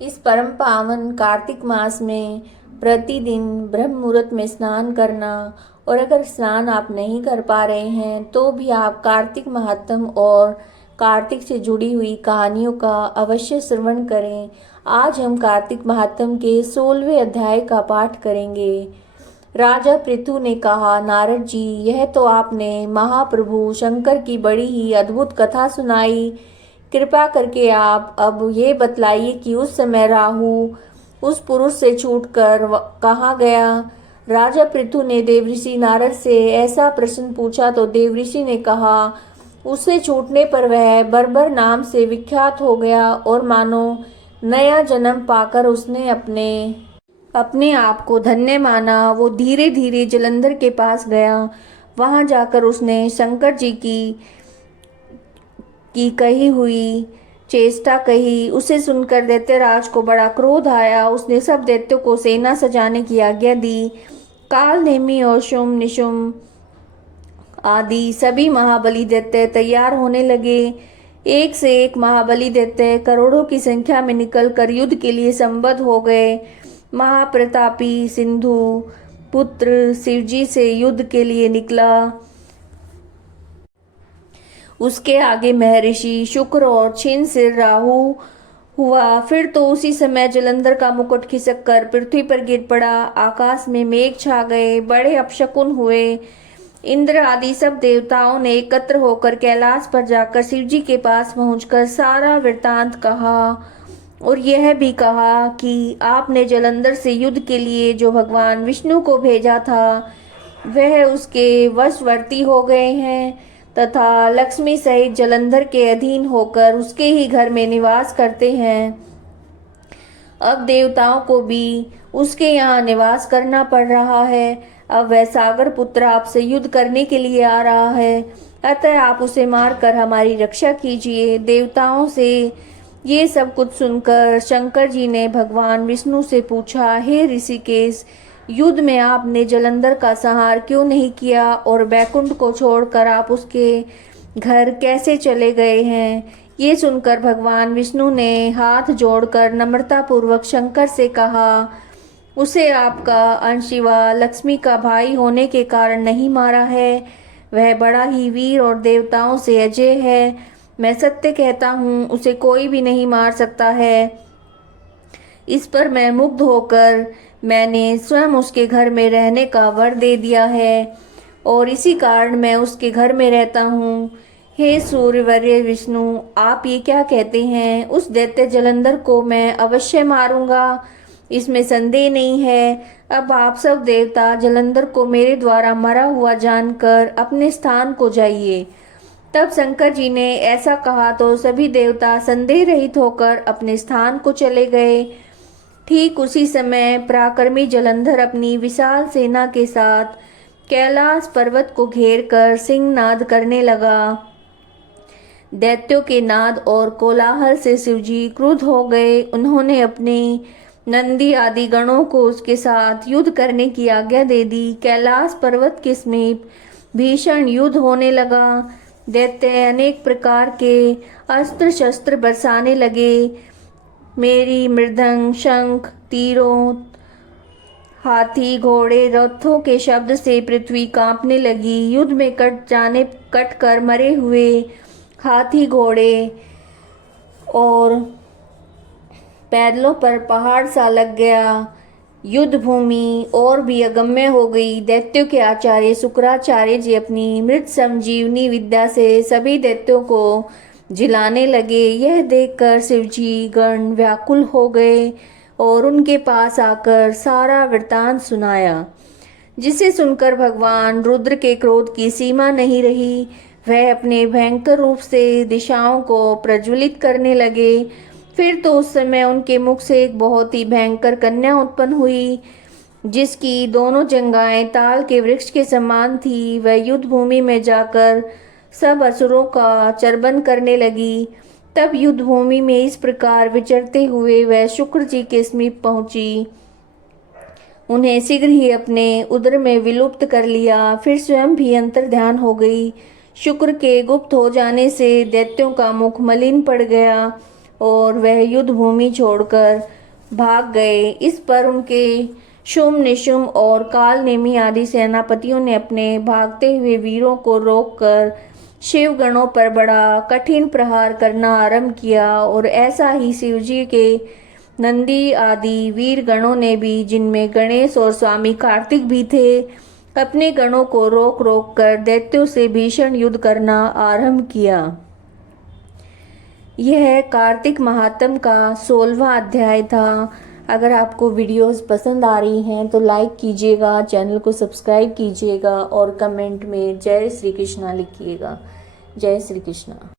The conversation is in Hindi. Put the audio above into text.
इस परम पावन कार्तिक मास में प्रतिदिन ब्रह्म मुहूर्त में स्नान करना, और अगर स्नान आप नहीं कर पा रहे हैं तो भी आप कार्तिक महात्म और कार्तिक से जुड़ी हुई कहानियों का अवश्य श्रवण करें। आज हम कार्तिक महात्म के 16वें अध्याय का पाठ करेंगे। राजा पृथु ने कहा, नारद जी, यह तो आपने महाप्रभु शंकर की बड़ी ही अद्भुत कथा सुनाई। कृपा करके आप अब ये बतलाइए कि उस समय राहु उस पुरुष से छूटकर कहाँ गया। राजा पृथु ने देवऋषि नारद से ऐसा प्रश्न पूछा तो देवऋषि ने कहा, उससे छूटने पर वह बर्बर नाम से विख्यात हो गया और मानो नया जन्म पाकर उसने अपने आप को धन्य माना। वो धीरे धीरे जलंधर के पास गया। वहां जाकर उसने शंकर जी की कही हुई चेष्टा कही। उसे सुनकर दैत्यराज को बड़ा क्रोध आया। उसने सब दैत्यों को सेना सजाने की आज्ञा दी। काल नेमी और शुम निशुम आदि सभी महाबली दैत्य तैयार होने लगे। एक से एक महाबली दैत्य करोड़ों की संख्या में निकलकर युद्ध के लिए संबद्ध हो गए। महाप्रतापी सिंधु पुत्र शिवजी से युद्ध के लिए निकला। उसके आगे महर्षि शुक्र और छीन सिर राहु हुआ। फिर तो उसी समय जलंधर का मुकुट खिसक कर पृथ्वी पर गिर पड़ा। आकाश में मेघ छा गए। बड़े अपशकुन हुए। इंद्र आदि सब देवताओं ने एकत्र होकर कैलाश पर जाकर शिवजी के पास पहुंचकर सारा वृतांत कहा और यह भी कहा कि आपने जलंधर से युद्ध के लिए जो भगवान विष्णु को भेजा था वह उसके वशवर्ती हो गए हैं तथा लक्ष्मी सहित जलंधर के अधीन होकर उसके ही घर में निवास करते हैं। अब देवताओं को भी उसके यहाँ निवास करना पड़ रहा है। अब वह सागर पुत्र आपसे युद्ध करने के लिए आ रहा है, अतः आप उसे मारकर हमारी रक्षा कीजिए। देवताओं से ये सब कुछ सुनकर शंकर जी ने भगवान विष्णु से पूछा, हे ऋषिकेश, युद्ध में आपने जलंधर का संहार क्यों नहीं किया और बैकुंठ को छोड़कर आप उसके घर कैसे चले गए हैं। ये सुनकर भगवान विष्णु ने हाथ जोड़कर नम्रता पूर्वक शंकर से कहा, उसे आपका अंशिवा लक्ष्मी का भाई होने के कारण नहीं मारा है। वह बड़ा ही वीर और देवताओं से अजय है। मैं सत्य कहता हूँ, उसे कोई भी नहीं मार सकता है। इस पर मैं मुग्ध होकर मैंने स्वयं उसके घर में रहने का वर दे दिया है और इसी कारण मैं उसके घर में रहता हूँ। हे सूर्यवर्य विष्णु, आप ये क्या कहते हैं? उस दैत्य जलंधर को मैं अवश्य मारूंगा, इसमें संदेह नहीं है। अब आप सब देवता जलंधर को मेरे द्वारा मरा हुआ जानकर अपने स्थान को जाइए। तब शंकर जी ने ऐसा कहा तो सभी देवता संदेह रहित होकर अपने स्थान को चले गए। ठीक उसी समय पराक्रमी जलंधर अपनी विशाल सेना के साथ कैलाश पर्वत को घेरकर सिंहनाद करने लगा। दैत्यों के नाद और कोलाहल से शिवजी क्रुद्ध हो गए। उन्होंने अपने नंदी आदि गणों को उसके साथ युद्ध करने की आज्ञा दे दी। कैलाश पर्वत के समीप भीषण युद्ध होने लगा। दैत्य अनेक प्रकार के अस्त्र शस्त्र बरसाने लगे। मेरी मृदंग शंख तीरों हाथी घोड़े रथों के शब्द से पृथ्वी कांपने लगी। युद्ध में कट कर मरे हुए हाथी घोड़े और पैदलों पर पहाड़ सा लग गया। युद्ध भूमि और भी अगम्य हो गई। दैत्यों के आचार्य शुक्राचार्य जी अपनी मृत संजीवनी विद्या से सभी दैत्यों को जिलाने लगे। यह देखकर शिवजी गण व्याकुल हो गए और उनके पास आकर सारा वृतांत सुनाया, जिसे सुनकर भगवान रुद्र के क्रोध की सीमा नहीं रही। वह अपने भयंकर रूप से दिशाओं को प्रज्वलित करने लगे। फिर तो उस समय उनके मुख से एक बहुत ही भयंकर कन्या उत्पन्न हुई, जिसकी दोनों जंघाएं ताल के वृक्ष के समान थी। वह युद्ध भूमि में जाकर सब असुरों का चर्बन करने लगी। तब युद्ध भूमि में इस प्रकार विचरते हुए वह शुक्र जी के समीप पहुंची। उन्हें शीघ्र ही अपने उदर में विलुप्त कर लिया। फिर स्वयं भी अंतर ध्यान हो गई। शुक्र के गुप्त हो जाने से दैत्यों का मुख मलिन पड़ गया और वह युद्ध भूमि छोड़कर भाग गए। इस पर उनके शुम्भ निशुम्भ और काल नेमी आदि सेनापतियों ने अपने भागते हुए वीरों को रोककर शिव गणों पर बड़ा कठिन प्रहार करना आरंभ किया। और ऐसा ही शिवजी के नंदी आदि वीर गणों ने भी, जिनमें गणेश और स्वामी कार्तिक भी थे, अपने गणों को रोक रोक कर दैत्यों से भीषण युद्ध करना आरंभ किया। यह कार्तिक महात्म का 16वां अध्याय था। अगर आपको वीडियोस पसंद आ रही हैं तो लाइक कीजिएगा, चैनल को सब्सक्राइब कीजिएगा और कमेंट में जय श्री कृष्णा लिखिएगा। जय श्री कृष्णा।